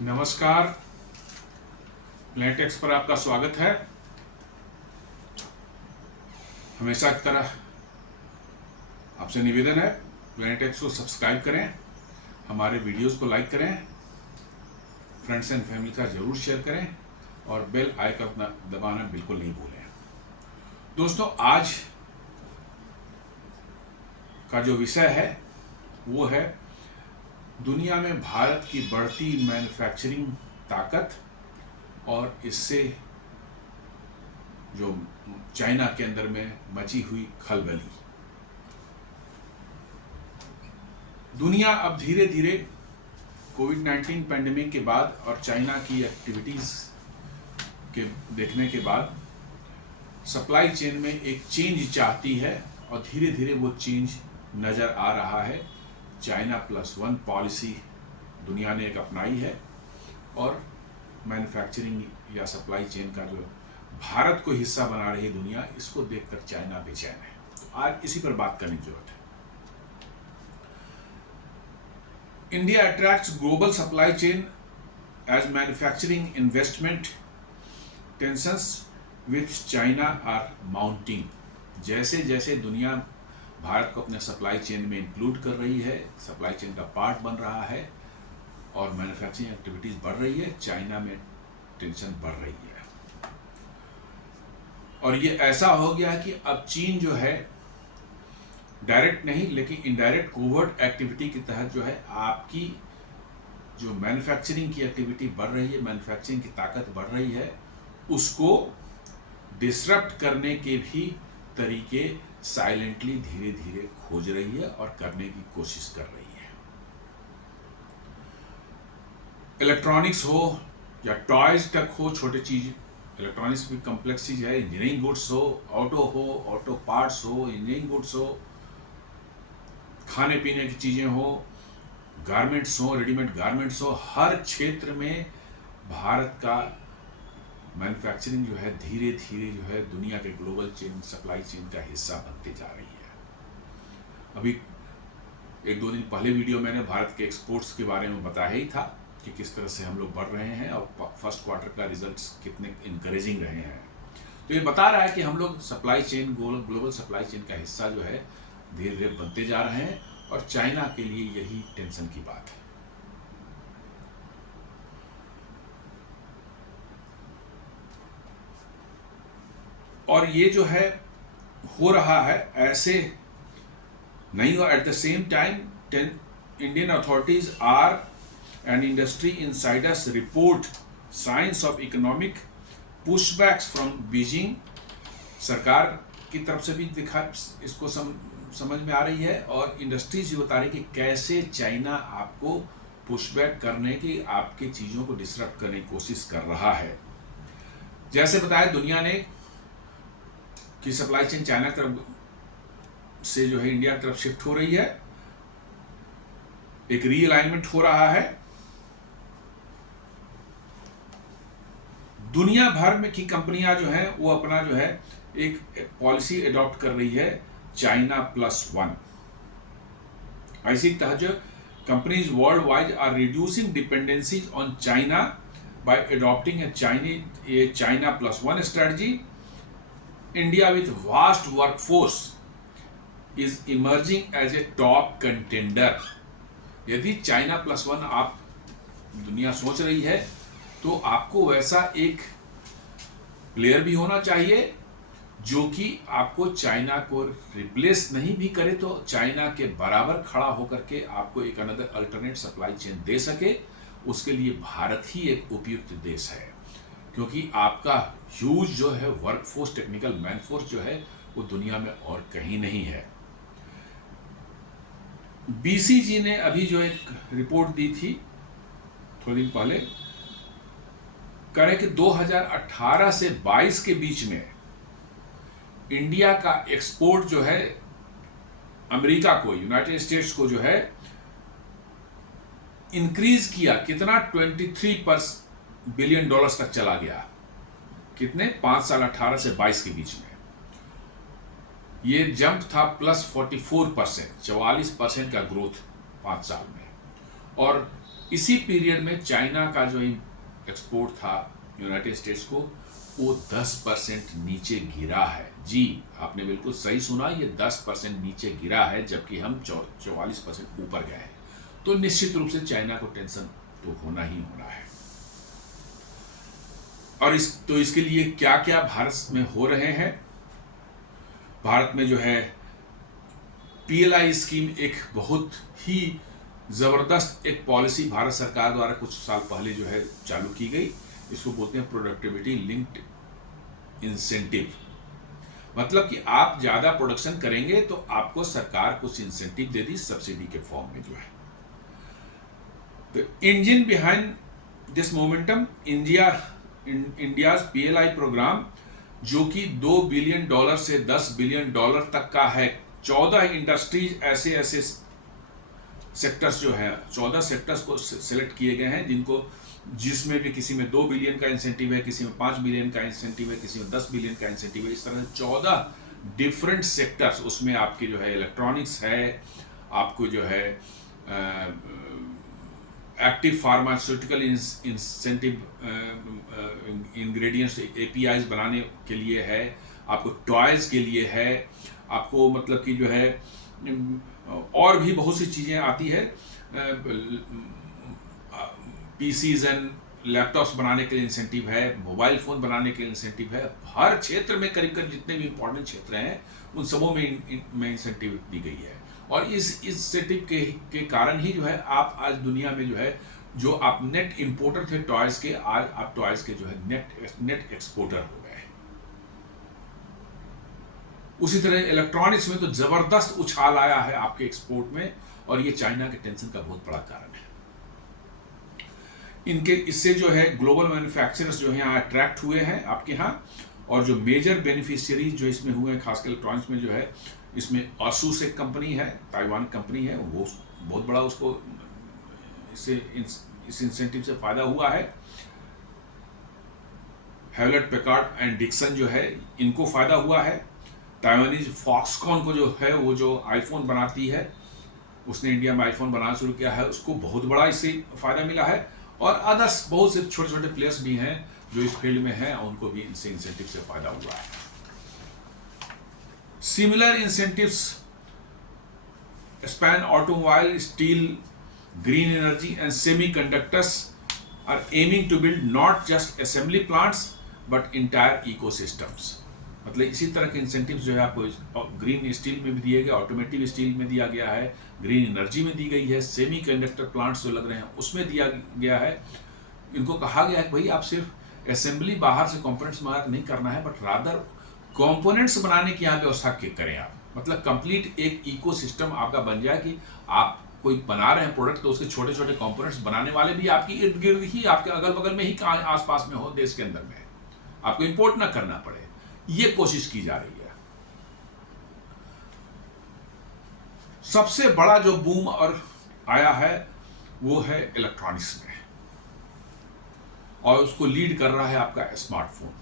नमस्कार। प्लेनेटेक्स पर आपका स्वागत है। हमेशा की तरह आपसे निवेदन है, प्लेनेटेक्स को सब्सक्राइब करें, हमारे वीडियोस को लाइक करें, फ्रेंड्स एंड फैमिली का जरूर शेयर करें और बेल आइकन दबाना बिल्कुल नहीं भूलें। दोस्तों, आज का जो विषय है वो है दुनिया में भारत की बढ़ती मैन्युफैक्चरिंग ताकत और इससे जो चाइना के अंदर में मची हुई खलबली। दुनिया अब धीरे धीरे कोविड-19 पैंडेमिक के बाद और चाइना की एक्टिविटीज के देखने के बाद सप्लाई चेन में एक चेंज चाहती है और धीरे धीरे वो चेंज नज़र आ रहा है। चाइना +1 पॉलिसी दुनिया ने एक अपनाई है और मैन्युफैक्चरिंग या सप्लाई चेन का जो भारत को हिस्सा बना रही दुनिया, इसको देखकर चाइना बेचैन है। तो आज इसी पर बात करने की जरूरत है। India attracts global supply chain as manufacturing investment tensions with China are mounting. जैसे जैसे दुनिया भारत को अपने सप्लाई चेन में इंक्लूड कर रही है, सप्लाई चेन का पार्ट बन रहा है और मैन्युफैक्चरिंग एक्टिविटीज बढ़ रही है, चाइना में टेंशन बढ़ रही है। और ये ऐसा हो गया है कि अब चीन जो है डायरेक्ट नहीं लेकिन इनडायरेक्ट कोवर्ट एक्टिविटी के तहत जो है आपकी जो मैन्युफैक्चरिंग की एक्टिविटी बढ़ रही है, मैन्युफैक्चरिंग की ताकत बढ़ रही है, उसको डिसरप्ट करने के भी तरीके साइलेंटली धीरे धीरे खोज रही है और करने की कोशिश कर रही है। इलेक्ट्रॉनिक्स हो या टॉयज तक हो, छोटे चीज, इलेक्ट्रॉनिक्स भी कॉम्प्लेक्स चीज है, इंजीनियरिंग गुड्स हो, ऑटो पार्ट्स हो, इंजीनियरिंग गुड्स हो, खाने पीने की चीजें हो, गारमेंट्स हो, रेडीमेड गारमेंट्स हो, हर क्षेत्र में भारत का मैन्युफैक्चरिंग जो है धीरे धीरे जो है दुनिया के ग्लोबल चेन सप्लाई चेन का हिस्सा बनते जा रही है। अभी 1-2 दिन पहले वीडियो मैंने भारत के एक्सपोर्ट्स के बारे में बताया ही था कि किस तरह से हम लोग बढ़ रहे हैं और फर्स्ट क्वार्टर का रिजल्ट्स कितने इनकरेजिंग रहे हैं। तो ये बता रहा है कि हम लोग supply chain, global supply chain का हिस्सा जो है धीरे धीरे बनते जा रहे हैं और चाइना के लिए यही टेंशन की बात है। और ये जो है हो रहा है ऐसे नहीं हो। At the same time Indian authorities are and industry insiders report signs of economic pushbacks from Beijing. सरकार की तरफ से भी दिखा इसको समझ में आ रही है और इंडस्ट्रीज भी बता रही कि कैसे चाइना आपको पुशबैक करने की, आपके चीज़ों को डिसरप्ट करने की कोशिश कर रहा है। जैसे बताया, दुनिया ने कि सप्लाई चेन चाइना की तरफ से जो है इंडिया की तरफ शिफ्ट हो रही है, एक रीअलाइनमेंट हो रहा है। दुनिया भर में की कंपनियां जो हैं वो अपना जो है एक पॉलिसी अडॉप्ट कर रही है, चाइना +1। ऐसी तहत जो companies world wide are reducing dependencies on China by adopting a China +1 strategy. India with vast workforce is emerging as a top contender। यदि चाइना +1 आप दुनिया सोच रही है तो आपको वैसा एक प्लेयर भी होना चाहिए जो कि आपको चाइना को रिप्लेस नहीं भी करे तो चाइना के बराबर खड़ा होकर के आपको एक अनदर अल्टरनेट सप्लाई चेन दे सके। उसके लिए भारत ही एक उपयुक्त देश है, क्योंकि आपका ह्यूज जो है वर्कफोर्स, टेक्निकल मैनफोर्स जो है वो दुनिया में और कहीं नहीं है। बीसीजी ने अभी जो एक रिपोर्ट दी थी थोड़ी दिन पहले, कह रहे कि 2018 से 22 के बीच में इंडिया का एक्सपोर्ट जो है अमेरिका को, यूनाइटेड स्टेट्स को जो है इंक्रीज किया। कितना? $23 बिलियन तक चला गया। कितने? 5 साल, 18 से 22 के बीच में ये जंप था +44%, 44% का ग्रोथ 5 साल में। और इसी पीरियड में चाइना का जो एक्सपोर्ट था यूनाइटेड स्टेट्स को, वो 10% नीचे गिरा है। जी, आपने बिल्कुल सही सुना, ये 10% नीचे गिरा है, जबकि हम 44% ऊपर गए हैं। तो निश्चित रूप से चाइना को टेंशन तो होना ही होना है। और इसके लिए क्या क्या भारत में हो रहे हैं। भारत में जो है पीएलआई स्कीम एक बहुत ही ज़बरदस्त एक पॉलिसी भारत सरकार द्वारा कुछ साल पहले जो है चालू की गई। इसको बोलते हैं प्रोडक्टिविटी लिंक्ड इंसेंटिव। मतलब कि आप ज़्यादा प्रोडक्शन करेंगे तो आपको सरकार कुछ इंसेंटिव दे दी, सब्सिडी के फॉर्म में जो है। तो engine behind this momentum India's PLI program, जो कि $2 बिलियन से $10 बिलियन तक का है। 14 इंडस्ट्रीज ऐसे सेक्टर्स जो है, 14 सेक्टर्स को सिलेक्ट किए गए हैं, जिसमें भी किसी में 2 बिलियन का इंसेंटिव है, किसी में 5 बिलियन का इंसेंटिव है, किसी में 10 बिलियन का इंसेंटिव है। इस तरह से 14 डिफरेंट सेक्टर्स, उसमें आपके जो है इलेक्ट्रॉनिक्स है, आपको जो है active pharmaceutical incentive ingredients APIs बनाने के लिए है, आपको टॉयज़ के लिए है, आपको मतलब कि जो है और भी बहुत सी चीज़ें आती है, पीसीज एंड लैपटॉप्स बनाने के लिए इंसेंटिव है, मोबाइल फ़ोन बनाने के लिए इंसेंटिव है। हर क्षेत्र में करीब करीब जितने भी इंपॉर्टेंट क्षेत्र हैं उन सबों में इंसेंटिव दी गई है। और इस इंसेंटिव के कारण ही जो है आप आज दुनिया में जो है, जो आप नेट इंपोर्टर थे टॉयज़ के, आज आप टॉयज़ के जो है नेट एक्सपोर्टर हो गए। उसी तरह इलेक्ट्रॉनिक्स में तो ज़बरदस्त उछाल आया है आपके एक्सपोर्ट में, और ये चाइना के टेंशन का बहुत बड़ा कारण है। इससे जो है ग्लोबल मैन्युफैक्चरर्स जो है यहाँ अट्रैक्ट हुए हैं आपके यहाँ, और जो मेजर बेनिफिशियरीज जो इसमें हुए हैं खासकर इलेक्ट्रॉनिक्स में जो है, इसमें आसूस एक कंपनी है, ताइवान कंपनी है, वो बहुत बड़ा उसको इस इंसेंटिव से फ़ायदा हुआ है। हेवलेट पैकार्ड एंड डिक्सन जो है, इनको फ़ायदा हुआ है। ताइवानीज फॉक्सकॉन को जो है, वो जो आईफोन बनाती है, उसने इंडिया में आईफोन बनाना शुरू किया है, उसको बहुत बड़ा इससे फ़ायदा मिला है। और अदर्स बहुत से छोटे छोटे प्लेयर्स भी हैं जो इस फील्ड में हैं, उनको भी इनसे इंसेंटिव से फ़ायदा हुआ है। Similar incentives span automobile, steel, green energy and semiconductors are aiming to build not just assembly plants but entire ecosystems. मतलब इसी तरह के इंसेंटिव्स जो है आपको ग्रीन स्टील में भी दिए गए, ऑटोमेटिव स्टील में दिया गया है, ग्रीन एनर्जी में दी गई है, सेमी कंडक्टर प्लांट्स जो लग रहे हैं उसमें दिया गया है। इनको कहा गया है कि भाई आप सिर्फ असेंबली बाहर से कंपोनेंट्स मंगा नहीं करना है, बट रादर कंपोनेंट्स बनाने की यहाँ व्यवस्था करें आप। मतलब कंप्लीट एक इकोसिस्टम आपका बन जाए कि आप कोई बना रहे हैं प्रोडक्ट, तो उसके छोटे छोटे कंपोनेंट्स बनाने वाले भी आपकी इर्द गिर्द ही, आपके अगल बगल में ही, आसपास में हो, देश के अंदर में, आपको इंपोर्ट ना करना पड़े। ये कोशिश की जा रही है। सबसे बड़ा जो बूम और आया है वो है इलेक्ट्रॉनिक्स में, और उसको लीड कर रहा है आपका स्मार्टफोन।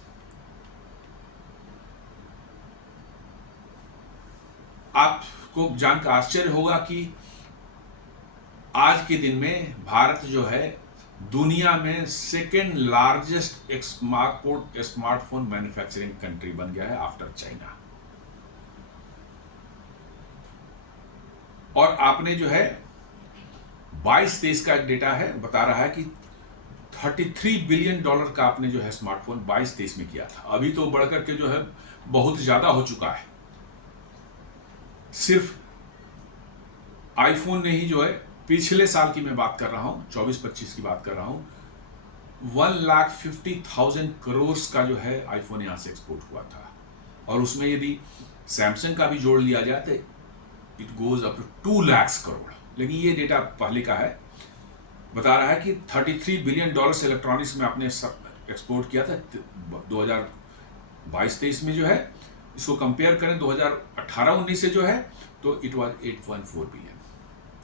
आपको जानकर आश्चर्य होगा कि आज के दिन में भारत जो है दुनिया में second largest smartphone manufacturing country बन गया है आफ्टर चाइना। और आपने जो है 22-23 का डेटा है, बता रहा है कि $33 बिलियन का आपने जो है स्मार्टफोन 22-23 में किया था। अभी तो बढ़कर के जो है बहुत ज्यादा हो चुका है। सिर्फ आईफोन ने ही जो है, पिछले साल की मैं बात कर रहा हूं, 24-25 की बात कर रहा हूं, 1,50,000 करोड़ का जो है आईफोन यहां से एक्सपोर्ट हुआ था। और उसमें यदि सैमसंग का भी जोड़ लिया जाए तो it goes up to 2 lakh crore. लेकिन ये डेटा पहले का है, बता रहा है कि $33 बिलियन इलेक्ट्रॉनिक्स में आपने एक्सपोर्ट किया था 2022-23 में जो है। इसको कंपेयर करें 2018-19 से जो है, तो इट वाज 8.4 बिलियन।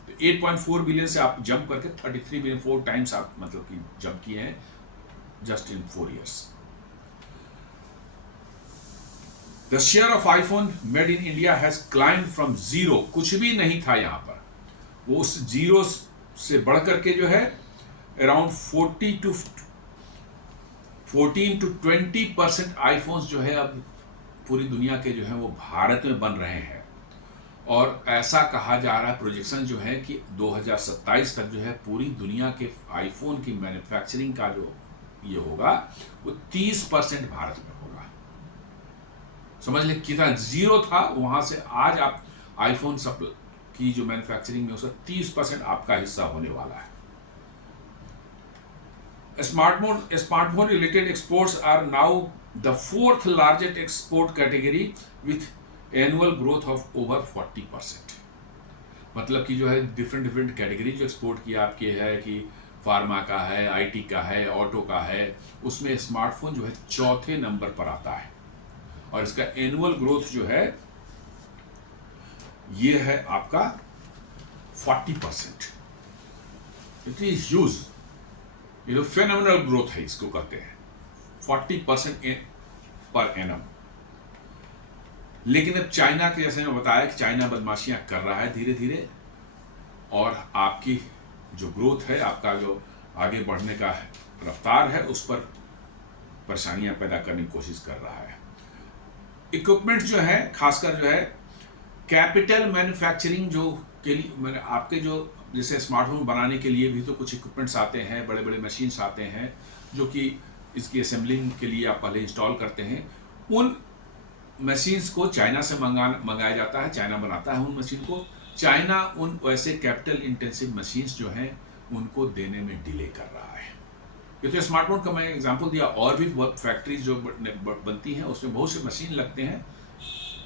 तो 8.4 बिलियन से आप जंप करके 33 बिलियन, 4 टाइम्स आप मतलब कि जंप किए हैं just in 4 years। The share of iPhone made in India has climbed from 0, कुछ भी नहीं था यहाँ पर, वो उस 0 से बढ़ करके जो है अराउंड 14 to 20% आईफोन्स जो है अब पूरी दुनिया के जो है वो भारत में बन रहे हैं। और ऐसा कहा जा रहा है, प्रोजेक्शन जो है कि 2027 तक जो है पूरी दुनिया के आईफोन की मैन्युफैक्चरिंग का जो ये होगा वो 30% भारत में होगा। समझ ले कितना जीरो था, वहां से आज आप आईफोन सब की जो मैन्युफैक्चरिंग में उसका 30% आपका हिस्सा होने वाला है। Smartphone related exports are now the fourth largest export category with annual growth of over 40%। मतलब कि जो है डिफरेंट कैटेगरी जो एक्सपोर्ट की आपके है कि फार्मा का है, आईटी का है, ऑटो का है, उसमें स्मार्टफोन जो है चौथे नंबर पर आता है और इसका एनुअल ग्रोथ जो है ये है आपका 40%। इट इज ह्यूज, ये जो फेनोमेनल ग्रोथ है इसको कहते हैं 40% पर एनम। लेकिन अब चाइना के, जैसे मैं बताया कि चाइना बदमाशियां कर रहा है धीरे धीरे, और आपकी जो ग्रोथ है, आपका जो आगे बढ़ने का रफ्तार है, उस पर परेशानियां पैदा करने की कोशिश कर रहा है। इक्विपमेंट जो है, खासकर जो है कैपिटल मैन्युफैक्चरिंग जो के लिए, मैंने आपके जो जैसे स्मार्टफोन बनाने के लिए भी तो कुछ इक्विपमेंट्स आते हैं, बड़े बड़े मशीन्स आते हैं जो कि इसकी असेंबलिंग के लिए आप पहले इंस्टॉल करते हैं। उन मशीन्स को चाइना से मंगाया जाता है, चाइना बनाता है उन मशीन को। चाइना उन वैसे कैपिटल इंटेंसिव मशीन्स जो हैं उनको देने में डिले कर रहा है। ये तो स्मार्टफोन का मैं एग्जांपल दिया, और भी बहुत फैक्ट्रीज जो बनती हैं उसमें बहुत से मशीन लगते हैं,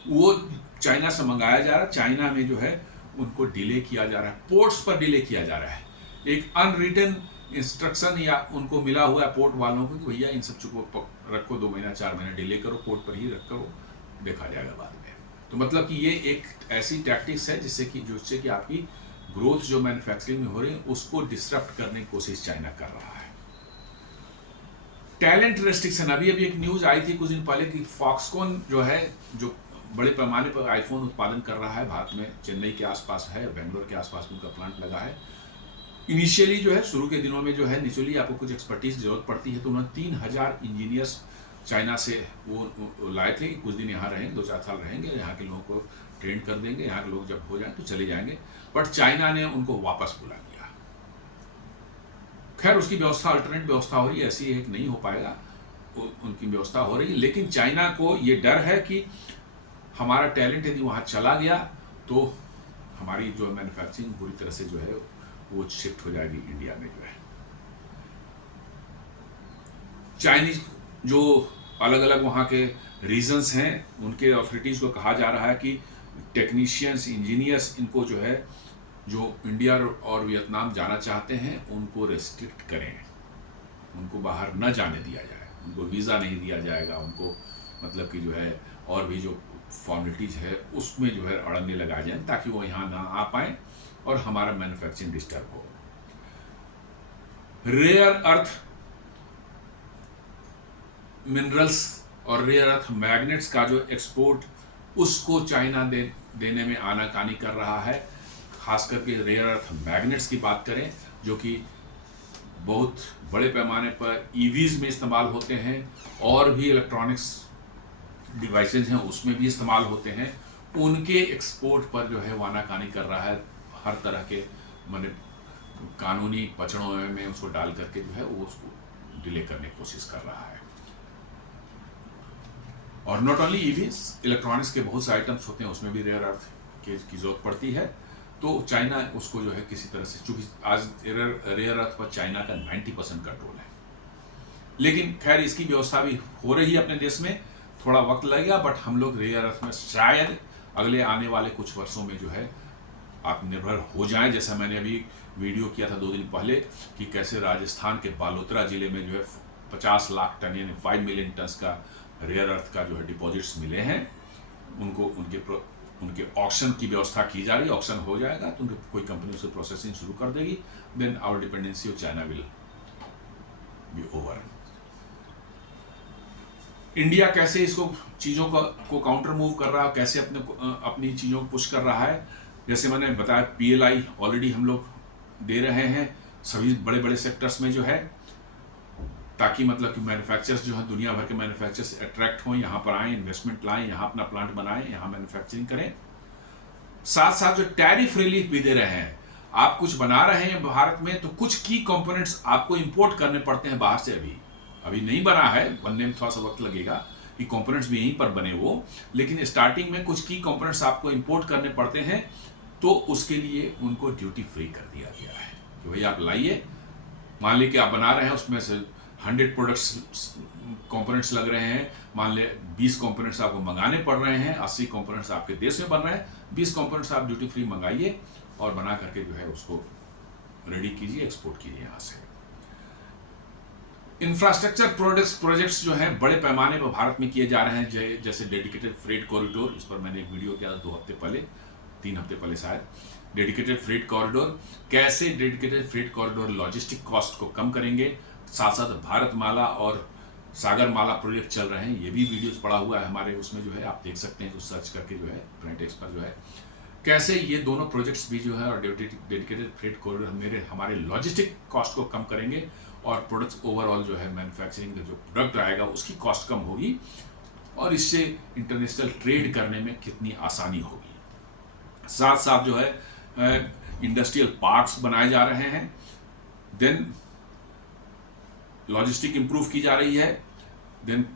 वो चाइना से मंगाया जा रहा है। चाइना में जो है उनको डिले किया जा रहा है, पोर्ट्स पर डिले किया जा रहा है। एक अनरिटन इंस्ट्रक्शन या उनको मिला हुआ है पोर्ट वालों को कि भैया इन सब चीज़ों को रखो, 2 महीना 4 महीना डिले करो, पोर्ट पर ही रख करो, देखा जाएगा बाद में। तो मतलब कि ये एक ऐसी टैक्टिक्स है जिससे कि आपकी ग्रोथ जो मैन्युफैक्चरिंग में हो रही है उसको डिसरप्ट करने की कोशिश चाइना कर रहा है। टैलेंट रेस्ट्रिक्शन, अभी एक न्यूज आई थी कुछ दिन पहले कि फॉक्सकॉन जो है, जो बड़े पैमाने पर आईफोन उत्पादन कर रहा है भारत में, चेन्नई के आसपास है, बेंगलोर के आसपास उनका प्लांट लगा है। इनिशियली जो है शुरू के दिनों में जो है नेचुरली आपको कुछ एक्सपर्टीज जरूरत पड़ती है, तो उन्होंने 3000 इंजीनियर्स चाइना से वो लाए थे कि कुछ दिन यहाँ रहेंगे, 2-4 साल रहेंगे, यहाँ के लोगों को ट्रेन कर देंगे, यहाँ के लोग जब हो जाए तो चले जाएंगे। बट चाइना ने उनको वापस बुला लिया। खैर उसकी व्यवस्था, अल्टरनेट व्यवस्था हो रही है, ऐसी एक नहीं हो पाएगा, उनकी व्यवस्था हो रही है। लेकिन चाइना को ये डर है कि हमारा टैलेंट यदि वहाँ चला गया तो हमारी जो मैन्युफैक्चरिंग पूरी तरह से जो है वो शिफ्ट हो जाएगी इंडिया में जो है। चाइनीज जो अलग अलग वहाँ के रीजन्स हैं, उनके अथॉरिटीज़ को कहा जा रहा है कि टेक्नीशियंस, इंजीनियर्स, इनको जो है जो इंडिया और वियतनाम जाना चाहते हैं उनको रेस्ट्रिक्ट करें, उनको बाहर न जाने दिया जाए, उनको वीज़ा नहीं दिया जाएगा, उनको मतलब कि जो है और भी जो फॉर्मेलिटीज़ है उसमें जो है अड़ंगे लगाए जाएं ताकि वो यहाँ ना आ पाए और हमारा मैन्युफैक्चरिंग डिस्टर्ब हो। रेयर अर्थ मिनरल्स और रेयर अर्थ मैग्नेट्स का जो एक्सपोर्ट उसको चाइना देने में आनाकानी कर रहा है। खास करके रेयर अर्थ मैग्नेट्स की बात करें जो कि बहुत बड़े पैमाने पर ईवीज में इस्तेमाल होते हैं और भी इलेक्ट्रॉनिक्स डिवाइसेज हैं उसमें भी इस्तेमाल होते हैं, उनके एक्सपोर्ट पर जो है वो आनाकानी कर रहा है। हर तरह के माने कानूनी पचड़ों में उसको डाल करके जो है वो उसको डिले करने की कोशिश कर रहा है। और नॉट ओनली ईवीज, इलेक्ट्रॉनिक्स के बहुत से आइटम्स होते हैं उसमें भी रेयर अर्थ की जरूरत पड़ती है। तो चाइना उसको जो है किसी तरह से, चूंकि आज रेयर अर्थ पर चाइना का 90% कंट्रोल है, लेकिन खैर इसकी व्यवस्था भी हो रही है अपने देश में, थोड़ा वक्त लगेगा, बट हम लोग रेयर अर्थ में शायद अगले आने वाले कुछ वर्षों में जो है आत्मनिर्भर हो जाएं। जैसा मैंने अभी वीडियो किया था 2 दिन पहले कि कैसे राजस्थान के बालोतरा जिले में जो है 50 लाख टन यानी 5 मिलियन टन का रेयर अर्थ का जो है डिपॉजिट्स मिले हैं, उनको उनके ऑक्शन की व्यवस्था की जा रही है। ऑक्शन हो जाएगा तो उनकी कोई कंपनी उसे प्रोसेसिंग शुरू कर देगी, then our dependency of China will be over. India कैसे इसको चीज़ों को काउंटर मूव कर रहा है, कैसे अपनी चीज़ों को पुश कर रहा है। जैसे मैंने बताया PLI ऑलरेडी हम लोग दे रहे हैं, सभी बड़े बड़े सेक्टर्स में जो है, ताकि मतलब कि मैन्युफैक्चरर्स जो है दुनिया भर के मैन्युफैक्चरर्स अट्रैक्ट हों, यहाँ पर आएँ, इन्वेस्टमेंट लाएँ, यहाँ अपना प्लांट बनाएं, यहाँ मैन्युफैक्चरिंग करें। साथ साथ जो टैरिफ रिलीफ भी दे रहे हैं, आप कुछ बना रहे हैं भारत में तो कुछ की कंपोनेंट्स आपको इंपोर्ट करने पड़ते हैं बाहर से। अभी नहीं बना है, बनने में थोड़ा सा वक्त लगेगा कि कंपोनेंट्स भी यहीं पर बने वो, लेकिन स्टार्टिंग में कुछ की कंपोनेंट्स आपको इंपोर्ट करने पड़ते हैं, तो उसके लिए उनको ड्यूटी फ्री कर दिया गया है कि भाई आप लाइए। मान लीजिए कि आप बना रहे हैं, उसमें से 100 प्रोडक्ट्स कंपोनेंट्स लग रहे हैं, मान ले 20 कंपोनेंट्स आपको मंगाने पड़ रहे हैं, 80 कंपोनेंट्स आपके देश में बन रहे हैं, 20 कंपोनेंट्स आप ड्यूटी फ्री मंगाइए और बना करके जो है उसको रेडी कीजिए, एक्सपोर्ट कीजिए यहाँ से। इंफ्रास्ट्रक्चर प्रोजेक्ट्स जो हैं बड़े पैमाने पर भारत में किए जा रहे हैं, जैसे डेडिकेटेड फ्रेट कॉरिडोर, इस पर मैंने एक वीडियो किया 2 हफ्ते पहले, 3 हफ्ते पहले शायद। डेडिकेटेड फ्रेट कॉरिडोर, कैसे dedicated freight corridor logistic cost को कम करेंगे। साथ साथ भारतमाला और सागरमाला प्रोजेक्ट चल रहे हैं, ये भी वीडियोस पड़ा हुआ है हमारे उसमें जो है, आप देख सकते हैं, जो सर्च करके जो है प्रिंटेक्स पर जो है, कैसे ये दोनों प्रोजेक्ट्स भी जो है और डेडिकेटेड फ्रेट कॉरिडोर हमारे लॉजिस्टिक कॉस्ट को कम करेंगे और प्रोडक्ट्स ओवरऑल जो है मैन्युफैक्चरिंग का जो प्रोडक्ट आएगा उसकी कॉस्ट कम होगी और इससे इंटरनेशनल ट्रेड करने में कितनी आसानी होगी। साथ साथ जो है इंडस्ट्रियल पार्क्स बनाए जा रहे हैं, देन लॉजिस्टिक इंप्रूव की जा रही है, देन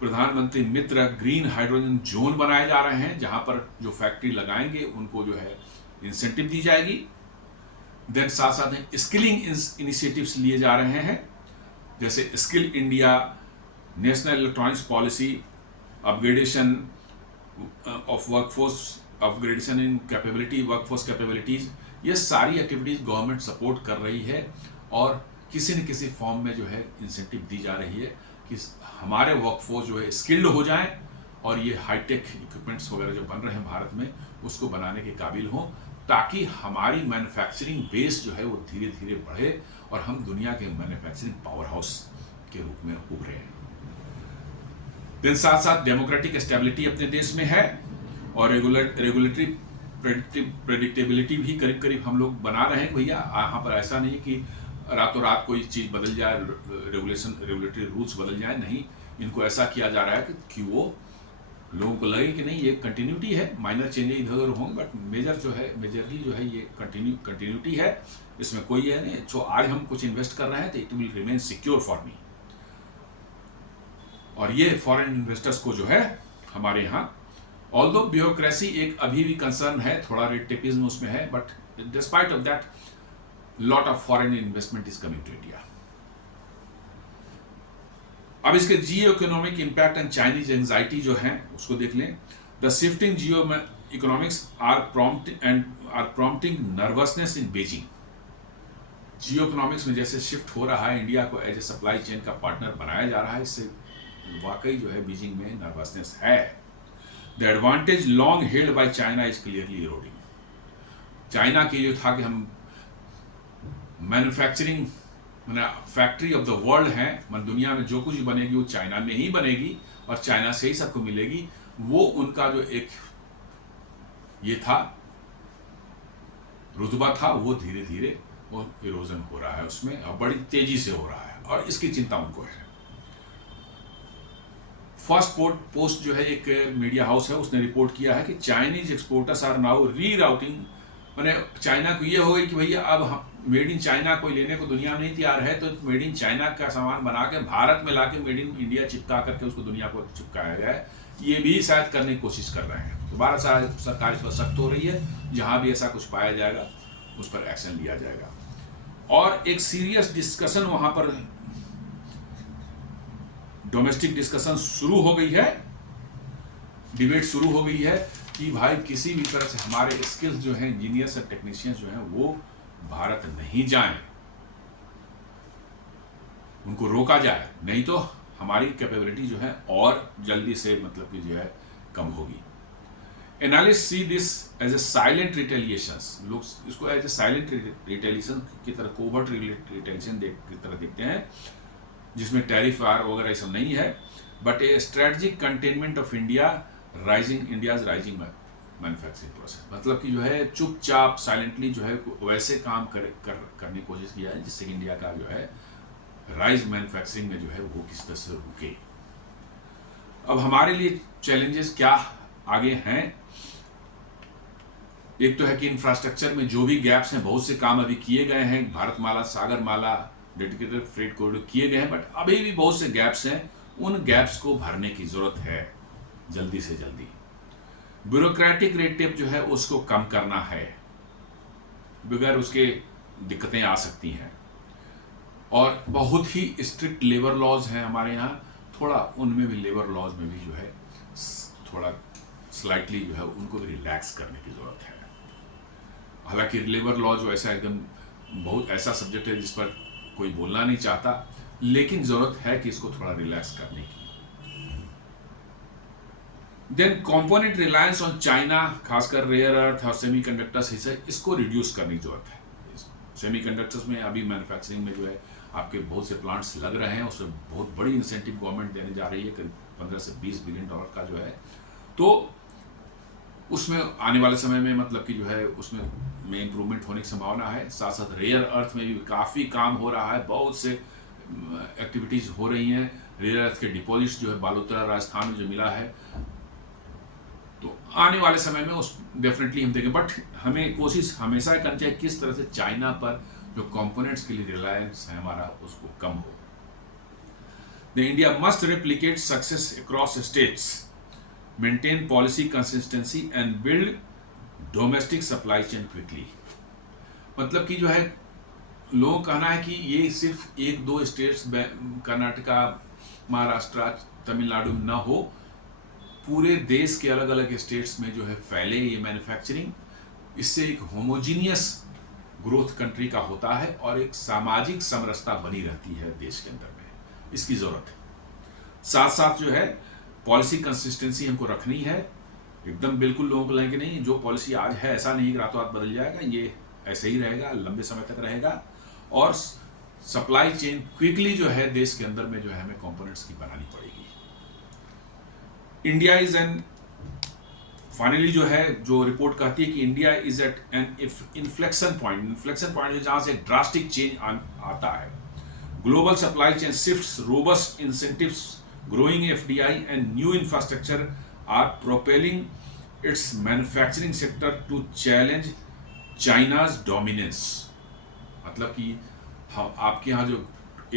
प्रधानमंत्री मित्र ग्रीन हाइड्रोजन जोन बनाए जा रहे हैं, जहां पर जो फैक्ट्री लगाएंगे उनको जो है इंसेंटिव दी जाएगी। देन साथ साथ स्किलिंग इनिशिएटिव्स लिए जा रहे हैं, जैसे skill India, national electronics policy, upgradation of workforce, upgradation in capability, workforce capabilities, ये सारी एक्टिविटीज गवर्नमेंट सपोर्ट कर रही है और किसी न किसी फॉर्म में जो है इंसेंटिव दी जा रही है कि हमारे वर्कफोर्स जो है स्किल्ड हो जाएं और ये हाईटेक इक्विपमेंट्स वगैरह जो बन रहे हैं भारत में उसको बनाने के काबिल हों, ताकि हमारी मैन्युफैक्चरिंग बेस जो है वो धीरे धीरे बढ़े और हम दुनिया के मैन्युफैक्चरिंग पावर हाउस के रूप में उभरे। दिन साथ साथ डेमोक्रेटिक स्टेबिलिटी अपने देश में है और रेगुलेटरी प्रेडिक्टेबिलिटी भी करीब करीब हम लोग बना रहे हैं। भैया यहाँ पर ऐसा नहीं कि रातों रात कोई चीज़ बदल जाए, रेगुलेटरी रूल्स बदल जाए, नहीं, इनको ऐसा किया जा रहा है कि वो लोगों को लगे कि नहीं ये कंटिन्यूटी है, माइनर चेंजेस इधर उधर होंगे बट मेजरली जो है ये कंटिन्यूटी है, इसमें कोई है नहीं। सो आज हम कुछ इन्वेस्ट कर रहे हैं तो it will remain secure for me. और ये फॉरेन इन्वेस्टर्स को जो है हमारे यहाँ, ऑल्दो ब्यूरोक्रेसी एक अभी भी कंसर्न है, थोड़ा रेड टेपिज्म उसमें है, but despite of that lot of foreign investment is coming to India. अब इसके geo economic impact and Chinese anxiety जो है उसको देख लें। The shifting geo economics are prompting nervousness in Beijing. Geo economics में जैसे शिफ्ट हो रहा है, इंडिया को एज ए सप्लाई चेन का पार्टनर बनाया जा रहा है, इससे वाकई जो है बीजिंग में नर्वसनेस है। The advantage long held by China is clearly eroding. China की जो था कि हम manufacturing factory of the world है, मतलब दुनिया में जो कुछ बनेगी वो चाइना में ही बनेगी और चाइना से ही सबको मिलेगी, वो उनका जो एक ये था रुतबा था, वो धीरे धीरे वो इरोजन हो रहा है उसमें और बड़ी तेजी से हो रहा है और इसकी चिंता उनको है। फर्स्ट पोस्ट जो है एक मीडिया हाउस है, उसने रिपोर्ट किया है कि Chinese exporters are now rerouting, मैंने चाइना को ये हो गई कि भैया अब हम मेड इन चाइना कोई लेने को दुनिया में नहीं तैयार है, तो मेड इन चाइना का सामान बना के भारत में लाके मेड इन इंडिया चिपका करके उसको दुनिया को चिपकाया जाए, ये भी शायद करने की कोशिश कर रहे हैं। दोबारा सरकार इस पर सख्त हो रही है, जहां भी ऐसा कुछ पाया जाएगा उस पर एक्शन लिया जाएगा। और एक सीरियस डिस्कशन वहां पर डोमेस्टिक डिस्कशन शुरू हो गई है, डिबेट शुरू हो गई है कि भाई किसी भी तरह से हमारे स्किल्स जो हैं, इंजीनियर्स और टेक्नीशियंस जो हैं वो भारत नहीं जाएं, उनको रोका जाए, नहीं तो हमारी कैपेबिलिटी जो है और जल्दी से मतलब कि जो है कम होगी। Analyst see this as a silent retaliations, लोग इसको एज ए साइलेंट रिटेलिएशन की तरह, कोवर्ट रिटेलिएशन की तरह देखते हैं, जिसमें टैरिफ वार वगैरह ये सब नहीं है, but A strategic containment of India's rising manufacturing process, मतलब कि जो है चुपचाप साइलेंटली जो है वैसे काम करने की कोशिश किया है जिससे कि इंडिया का जो है राइस मैन्युफैक्चरिंग में जो है वो किस तरह से रुके। अब हमारे लिए चैलेंजेस क्या आगे हैं? एक तो है कि इंफ्रास्ट्रक्चर में जो भी गैप्स हैं, बहुत से काम अभी किए गए हैं, Bharatmala, Sagarmala, dedicated freight corridor किए गए हैं, बट अभी भी बहुत से गैप्स हैं। उन गैप्स को भरने की जरूरत है जल्दी से जल्दी। ब्यूरोक्रेटिक रेड टेप जो है उसको कम करना है, बगैर उसके दिक्कतें आ सकती हैं। और बहुत ही स्ट्रिक्ट लेबर लॉज हैं हमारे यहाँ, थोड़ा उनमें भी लेबर लॉज में भी जो है थोड़ा स्लाइटली जो है उनको भी रिलैक्स करने की ज़रूरत है। हालांकि लेबर लॉ जो ऐसा एकदम बहुत ऐसा सब्जेक्ट है जिस पर कोई बोलना नहीं चाहता, लेकिन ज़रूरत है कि इसको थोड़ा रिलैक्स करने की। Then component reliance on China, खासकर रेयर अर्थ और सेमीकंडक्टर्स हिस्से, इसको रिड्यूस करने की जरूरत है। सेमीकंडक्टर्स में अभी मैन्युफैक्चरिंग में जो है आपके बहुत से प्लांट्स लग रहे हैं, उसमें बहुत बड़ी इंसेंटिव गवर्नमेंट देने जा रही है, करीब 15 से 20 बिलियन डॉलर का जो है। तो उसमें आने वाले समय में मतलब कि जो है उसमें इम्प्रूवमेंट होने की संभावना है। साथ साथ रेयर अर्थ में भी काफ़ी काम हो रहा है, बहुत से एक्टिविटीज़ हो रही हैं। रेयर अर्थ के डिपॉजिट्स जो है बालोतरा राजस्थान में जो मिला है, तो आने वाले समय में उस डेफिनेटली हम देखें। बट हमें कोशिश हमेशा करनी चाहिए किस तरह से चाइना पर जो कंपोनेंट्स के लिए रिलायंस है हमारा उसको कम हो। The India must replicate success across states, maintain policy consistency and build domestic supply chain quickly. मतलब कि जो है लोगों का कहना है कि ये सिर्फ एक दो स्टेट्स कर्नाटका, महाराष्ट्र, तमिलनाडु न हो, पूरे देश के अलग अलग स्टेट्स में जो है फैले ये मैन्युफैक्चरिंग। इससे एक होमोजीनियस ग्रोथ कंट्री का होता है और एक सामाजिक समरसता बनी रहती है देश के अंदर में, इसकी जरूरत है। साथ साथ जो है पॉलिसी कंसिस्टेंसी हमको रखनी है, एकदम बिल्कुल लोगों को लेंगे नहीं, जो पॉलिसी आज है ऐसा नहीं कि रातों रात बदल जाएगा, ये ऐसे ही रहेगा, लंबे समय तक रहेगा। और सप्लाई चेन क्विकली जो है देश के अंदर में जो है हमें कंपोनेंट्स की बनानी पड़ेगी। इंडिया इज एन फाइनली जो है जो रिपोर्ट कहती है कि India is at an inflection point जहां से ड्रास्टिक चेंज आता है। Global supply chain shifts, robust incentives, growing FDI and new infrastructure are propelling its manufacturing sector to challenge China's dominance। मतलब कि आपके यहाँ जो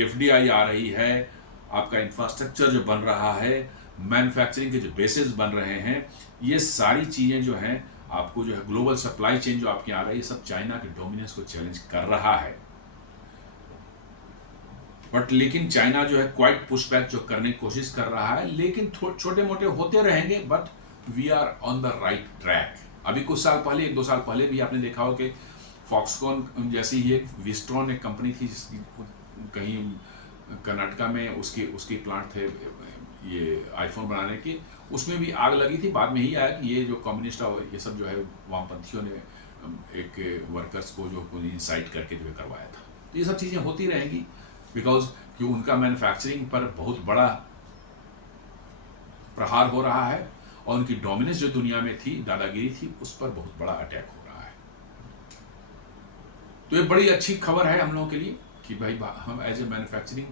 FDI आ रही है, आपका इंफ्रास्ट्रक्चर जो बन रहा है, मैन्युफैक्चरिंग के जो बेसिस बन रहे हैं, ये सारी चीज़ें जो हैं आपको जो है ग्लोबल सप्लाई चेन जो आपके आ रही है, सब चाइना के डोमिनेंस को चैलेंज कर रहा है। बट लेकिन चाइना जो है क्वाइट पुशबैक जो करने की कोशिश कर रहा है, लेकिन छोटे मोटे होते रहेंगे, but we are on the right track. अभी कुछ साल पहले, 1-2 साल पहले भी आपने देखा हो कि फॉक्सकॉन जैसी ही एक विस्ट्रॉन एक कंपनी थी जिसकी कहीं कर्नाटका में उसकी प्लांट थे ये आईफोन बनाने की, उसमें भी आग लगी थी। बाद में ही आया कि ये जो कम्युनिस्ट और ये सब जो है वामपंथियों ने एक वर्कर्स को जो इंसाइट करके जो है करवाया था। तो ये सब चीज़ें होती रहेंगी, बिकॉज कि उनका मैन्युफैक्चरिंग पर बहुत बड़ा प्रहार हो रहा है और उनकी डोमिनेंस जो दुनिया में थी, दादागिरी थी, उस पर बहुत बड़ा अटैक हो रहा है। तो ये बड़ी अच्छी खबर है हम लोगों के लिए कि भाई हम एज ए मैन्युफैक्चरिंग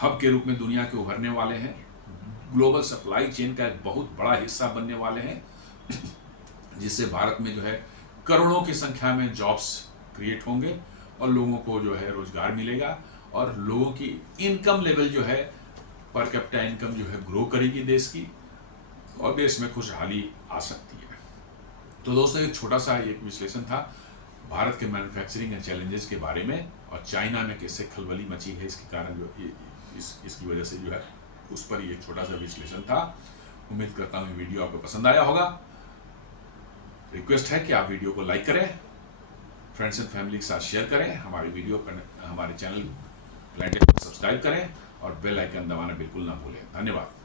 हब के रूप में दुनिया के उभरने वाले हैं, ग्लोबल सप्लाई चेन का एक बहुत बड़ा हिस्सा बनने वाले हैं, जिससे भारत में जो है करोड़ों की संख्या में जॉब्स क्रिएट होंगे और लोगों को जो है रोजगार मिलेगा और लोगों की इनकम लेवल जो है पर कैपिटा इनकम जो है ग्रो करेगी देश की, और देश में खुशहाली आ सकती है। तो दोस्तों एक छोटा सा एक विश्लेषण था भारत के मैन्युफैक्चरिंग एंड चैलेंजेस के बारे में, और चाइना में कैसे खलबली मची है इसके कारण जो इसकी वजह से जो है उस पर एक छोटा सा विश्लेषण था। उम्मीद करता हूँ वीडियो आपको पसंद आया होगा। रिक्वेस्ट है कि आप वीडियो को लाइक करें, फ्रेंड्स एंड फैमिली के साथ शेयर करें, हमारी वीडियो पर हमारे चैनल प्लांटेशन सब्सक्राइब करें और बेल आइकन दबाना बिल्कुल ना भूलें। धन्यवाद।